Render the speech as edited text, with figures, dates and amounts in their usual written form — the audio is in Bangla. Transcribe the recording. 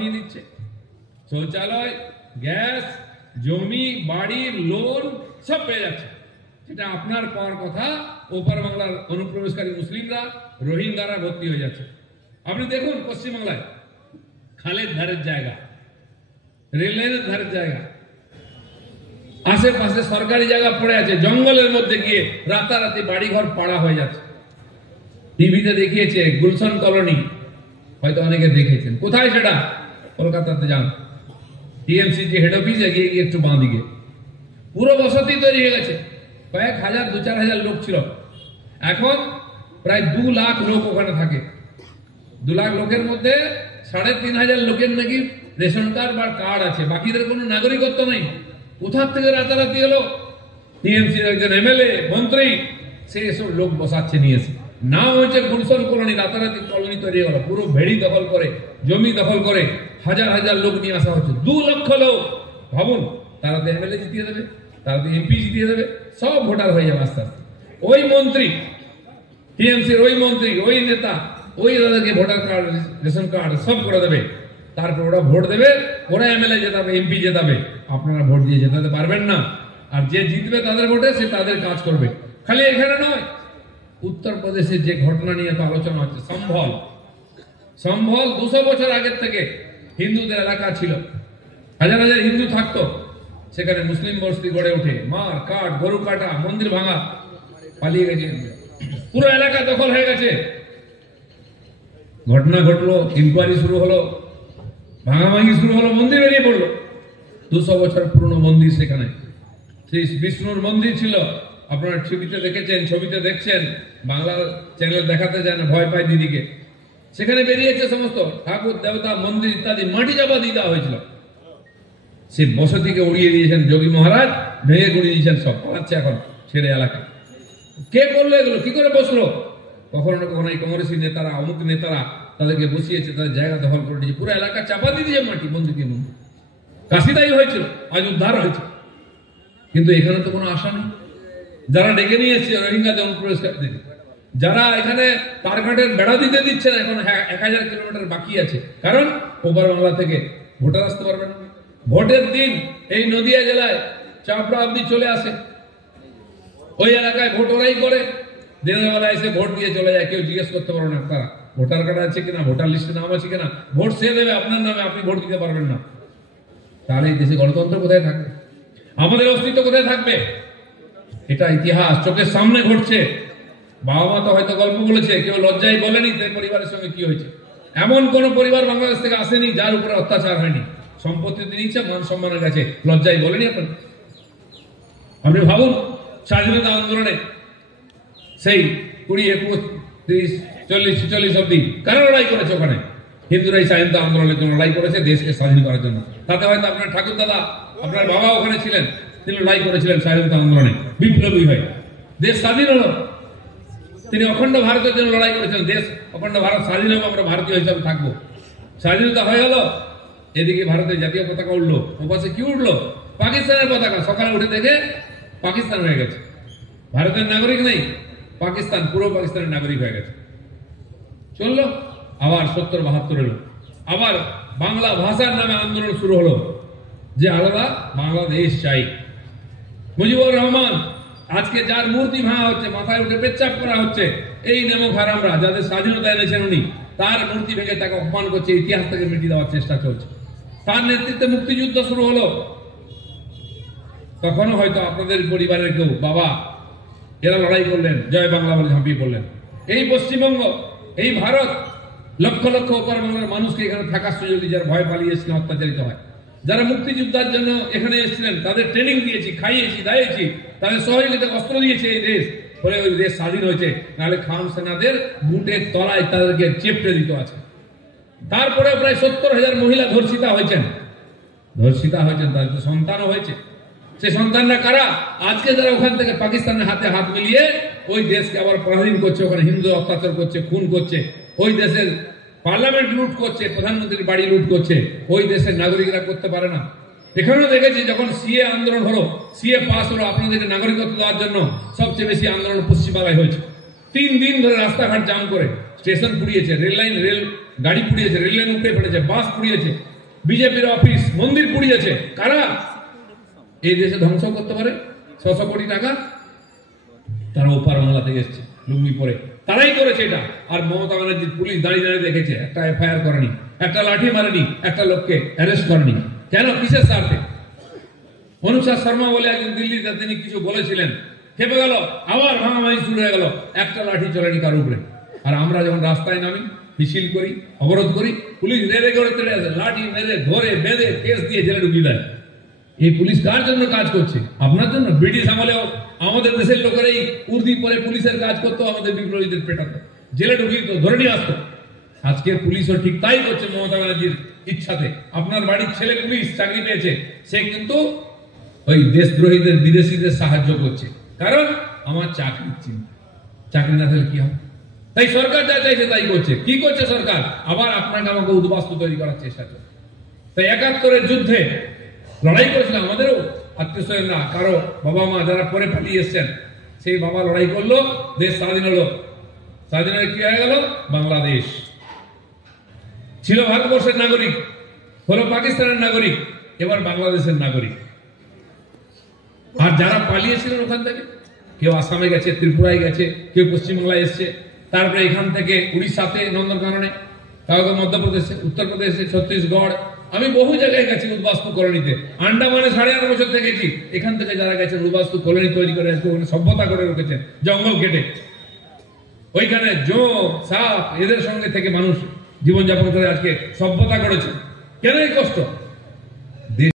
নিয়ে দিচ্ছে, শৌচালয়, গ্যাস, জমি, বাড়ি, লোন সব পেয়ে যাচ্ছে। সেটা আপনার পাওয়ার কথা, ওপার বাংলার অনুপ্রবেশকারী মুসলিমরা, রোহিঙ্গারা ভর্তি হয়ে যাচ্ছে। আপনি দেখুন পশ্চিমবাংলায় খালের ধারের জায়গা, রেল লাইনের ধারের জায়গা, আশেপাশে সরকারি জায়গা পড়ে আছে, জঙ্গলের মধ্যে গিয়ে রাতারাতি বাড়িঘর পাড়া হয়ে যাচ্ছে। টিভিতে দেখিয়েছে গুলশান কলোনি, হয়তো অনেকে দেখেছেন। কোথায় সেটা? কলকাতাতে যান, টিএমসি যে হেড অফিস এগিয়ে গিয়ে একটু বাঁ দিকে পুরো বসতি তৈরি হয়ে গেছে। কয়েক হাজার, 2-4 হাজার লোক ছিল, এখন প্রায় 2 লাখ লোক ওখানে থাকে। 2 লাখ লোকের মধ্যে 3,500 লোকের নাকি রেশন কার্ড বা কার্ড আছে, বাকিদের কোনো নাগরিকত্ব নেই। কোথার থেকে রাতারাতি এলো? টিএমসির একজন এমএলএ, মন্ত্রী, সে এসব লোক বসাচ্ছে নিয়েছে। নাম হচ্ছে গুলশান কলোনি। রাতারাতি কলোনি তৈরি হলো, পুরো ভেড়ি দখল করে, জমি দখল করে হাজার হাজার লোক নিয়ে আসা হচ্ছে। 2 লক্ষ লোক। ভাবুন, তারা তো এমএলএ জিতিয়ে দেবে, তারা তো এমপি জিতিয়ে দেবে, সব ভোটার হয়ে যাবে আস্তে আস্তে। ওই মন্ত্রী, টিএমসির ওই মন্ত্রী, ওই নেতা, ওই দাদাকে ভোটার কার্ড, রেশন কার্ড সব করে দেবে। তারপর ওরা ভোট দেবে, ওরা এমএলএ জেতাবে, এমপি জেতাবে। আপনারা ভোট দিয়ে জেতাতে পারবেন না। আর যে জিতবে তাদের ভোটে, সে তাদের কাজ করবে। খালি এখানে নয়, উত্তরপ্রদেশের যে ঘটনা নিয়ে তো আলোচনা হচ্ছে, সম্ভল 200 বছর আগের থেকে হিন্দুদের এলাকা ছিল, হাজার হাজার হিন্দু থাকতো সেখানে। মুসলিম বস্তি গড়ে ওঠে, মার কাট, গরু কাটা, মন্দির ভাঙা, পালিয়ে গেছে, পুরো এলাকা দখল হয়ে গেছে। ঘটনা ঘটলো, ইনকোয়ারি শুরু হলো, ভাঙাভাঙি শুরু হলো, মন্দির বেরিয়ে পড়লো। 200 বছর পুরনো মন্দির সেখানে, সেই বিষ্ণুর মন্দির ছিল। আপনারা ছবিতে দেখেছেন, ছবিতে দেখছেন, বাংলা চ্যানেল দেখাতে যায় না, ভয় পায় দিদিকে। সেখানে বেরিয়েছে সমস্ত ঠাকুর দেবতা, মন্দির ইত্যাদি মাটি চাপা দিয়ে দেওয়া হয়েছিল। সে বসতিকে উড়িয়ে দিয়েছেন যোগী মহারাজ, ভেঙে গুড়িয়ে দিয়েছেন, সব পালাচ্ছে এখন ছেড়ে এলাকা। কে করলো এগুলো? কি করে বসলো? কখনো না কখনো এই কংগ্রেসী নেতারা, অমুক নেতারা তাদেরকে বসিয়েছে, তাদের জায়গা দখল করে দিয়েছে, পুরো এলাকা চাপা দিয়ে দিয়েছে মাটি, মন্দিরকে মন্দির। কাশিদাই হয়েছিল, আজ উদ্ধার হয়েছে, কিন্তু এখানে তো কোনো আশা নেই। যারা ডেকে নিয়ে এসেছে রোহিঙ্গাদের অনুপ্রবেশকারীদের, যারা এখানে তারঘাটের বেড়া দিতে দিচ্ছে না, এখন 1000 কিলোমিটার বাকি আছে। কারণ ওপার বাংলা থেকে ভোটার আসতে পারবে না। ভোটের দিন এই নদিয়া জেলায় চাপড়া অব্দি চলে আসে, ওই এলাকায় ভোট ওরাই করে, দিনের বেলা এসে ভোট দিয়ে চলে যায়। কেউ জিজ্ঞেস করতে পারবে না তারা ভোটার কার্ড আছে কিনা, ভোটার লিস্টে নাম আছে কিনা। ভোট সে দেবে আপনার নামে, আপনি ভোট দিতে পারবেন না। তাহলে এই দেশে গণতন্ত্র কোথায় থাকবে? আমাদের অস্তিত্ব কোথায় থাকবে? এটা ইতিহাস চোখের সামনে ঘটছে। বাবা মা তো হয়তো গল্প বলেছে, কেউ লজ্জায় বলেনি তার পরিবারের সঙ্গে কি হয়েছে। এমন কোন পরিবার বাংলাদেশ থেকে আসেনি যার উপরে অত্যাচার হয়নি, সম্পত্তি দিয়েছে, মান সম্মানের কাছে, লজ্জায় বলেনি। আপনি ভাবুন, স্বাধীনতা আন্দোলনে সেই 20, 21, 30, 40, 46 অব্দি কারা লড়াই করেছে? ওখানে হিন্দুরাই স্বাধীনতা আন্দোলনের জন্য লড়াই করেছে, দেশকে স্বাধীন করার জন্য। তাতে হয়তো আপনার ঠাকুর দাদা, আপনার বাবা ওখানে ছিলেন, তিনি লড়াই করেছিলেন স্বাধীনতা আন্দোলনে, বিপ্লবী হয়ে দেশ স্বাধীন হলো। তিনি অখণ্ড ভারতের জন্য লড়াই করেছেন, দেশ অখণ্ড ভারত স্বাধীন হবে, আমরা ভারতীয় হিসাবে থাকবো। স্বাধীনতা হয়ে গেল, এদিকে ভারতের জাতীয় পতাকা উঠলো, ওপাশে কি উঠলো? পাকিস্তানের পতাকা। সকালে উঠে দেখে পাকিস্তান হয়ে গেছে, ভারতের নাগরিক নেই, পাকিস্তান, পুরো পাকিস্তানের নাগরিক হয়ে গেছে। চললো আবার 70-72 এলো, আবার বাংলা ভাষার নামে আন্দোলন শুরু হলো, যে আলাদা বাংলাদেশ চাই। মুজিবুর রহমান, আজকে যার মূর্তি ভাঙা হচ্ছে, মাথায় উঠে পেচ্ছাপ করা হচ্ছে, এই নেমক হারামরা যাদের স্বাধীনতা এনেছেন উনি, তার মূর্তি ভেঙে তাকে অপমান করছে, ইতিহাস থেকে মিটিয়ে দেওয়ার চেষ্টা চলছে। তার নেতৃত্বে মুক্তিযুদ্ধ শুরু হলো। তখনও হয়তো আপনাদের পরিবারের কেউ বাবা এরা লড়াই করলেন, জয় বাংলা বলে ঝাঁপিয়ে পড়লেন। এই পশ্চিমবঙ্গ, এই ভারত লক্ষ লক্ষ ওপার বাংলার মানুষকে এখানে থাকার সুযোগ দিয়ে, যারা ভয় পালিয়েছিলেন, অত্যাচারিত হয়, যারা মুক্তিযোদ্ধার জন্য এখানে এসেছিলেন, তাদের ট্রেনিং দিয়েছি, খাইয়েছি, দাইয়েছি, তাদের সহযোগিতা অস্ত্র দিয়েছে এই দেশ, ফলে ওই দেশ স্বাধীন হয়েছে। নাহলে খান সেনাদের বুটের তলায় তাদেরকে চেপটে দিত আছে। তারপরে প্রায় 70,000 মহিলা ধর্ষিতা হয়েছেন, তাদের তো সন্তানও হয়েছে। সে সন্তানরা কারা? আজকে যারা ওখান থেকে পাকিস্তানের হাতে হাত মিলিয়ে ওই দেশকে আবার পরাধীন করছে, ওখানে হিন্দু অত্যাচার করছে, খুন করছে, ওই দেশের পার্লামেন্ট লুট করছে, প্রধানমন্ত্রীর বাড়ি লুট করছে, ওই দেশের নাগরিকরা করতে পারে না। এখানেও দেখেছি যখন সিএ আন্দোলন হলো, সিএ পাস হলো, আপনাদেরকে নাগরিকত্ব দেওয়ার জন্য সবচেয়ে বেশি আন্দোলন পশ্চিমবাংলায় হয়েছে। 3 দিন ধরে রাস্তাঘাট জাম করে স্টেশন পুড়িয়েছে, রেল গাড়ি পুড়িয়েছে, রেল লাইন উপড়ে পড়েছে, বাস পুড়িয়েছে, বিজেপির অফিস, মন্দির পুড়িয়েছে। কারা এই দেশে ধ্বংস করতে পারে? 600 কোটি টাকা তারা ওপার বাংলা থেকে এসছে লুঙ্গি পরে, তারাই করেছে এটা। আর মমতা ব্যানার্জির পুলিশ দাঁড়িয়ে দাঁড়িয়ে দেখেছে, একটা এফআইআর করেনি, একটা লাঠি মারেনি, একটা লোককে অ্যারেস্ট করেনি। কেন? কিসের স্বার্থে? অনুষা শর্মা বলে একজন দিল্লিতে, তিনি কিছু বলেছিলেন, খেপে গেল, আবার ভাঙাভাঙি শুরু হয়ে গেল, একটা লাঠি চলেনি কারো উপরে। আর আমরা যখন রাস্তায় নামি, মিছিল করি, অবরোধ করি, পুলিশ রেড়ে করে চলে আসে, লাঠি মেরে ধরে বেঁধে কেস দিয়ে জেলে ঢুকিয়ে দেয়। এই পুলিশ কার জন্য কাজ করছে? আপনার জন্য। ব্রিটিশ আমলেও আমাদের দেশের লোকেরাই উর্দি পরে পুলিশের কাজ করতো, আমাদের বিপ্লবীদের পেটাতো, জেলে ঢুকিয়ে তো ধরে নিয়ে আসতো। আজকের পুলিশও ঠিক তাই করছে মমতা ব্যানার্জির ইচ্ছাতে। আপনার বাড়ির ছেলে পুলিশ চাকরি পেয়েছে, সে কিন্তু ওই দেশদ্রোহীদের, বিদেশিদের সাহায্য করছে। কারণ আমার চাকরির চিন্তা, চাকরি না থাকলে কি হবে? তাই সরকার যা চাইছে তাই করছে। কি করছে সরকার? আবার আপনাকে আমাকে উদ্বাস্তু তৈরি করার চেষ্টা করছে। তাই 71-এর যুদ্ধে লড়াই করেছিল আমাদেরও আত্মীয় স্বজনরা, কারো বাবা মা যারা পরে পালিয়ে এসছেন, সেই বাবা লড়াই করলো, দেশ স্বাধীন হলো। স্বাধীন হয়ে কি হয়ে গেল? বাংলাদেশ ছিল ভারতবর্ষের নাগরিক, হলো পাকিস্তানের নাগরিক, এবার বাংলাদেশের নাগরিক। আর যারা পালিয়েছিলেন ওখান থেকে, কেউ আসামে গেছে, ত্রিপুরায় গেছে, কেউ পশ্চিমবাংলায় এসছে, তারপরে এখান থেকে উড়িষ্যাতে নন্দনকাননে, কাউকে মধ্যপ্রদেশে, উত্তরপ্রদেশে, ছত্তিশগড়, আমি বহু জায়গায় গেছি উদ্বাস্তু কলোনিতে। আন্ডামানে 8.5 বছর থেকেছি। এখান থেকে যারা গেছেন উদ্বাস্তু কলোনি তৈরি করে ওখানে সভ্যতা করে রেখেছেন, জঙ্গল কেটে। ওইখানে জোঁক, সাপ, এদের সঙ্গে থেকে মানুষ জীবনযাপন করে আজকে সভ্যতা করেছে। কেন এই কষ্ট?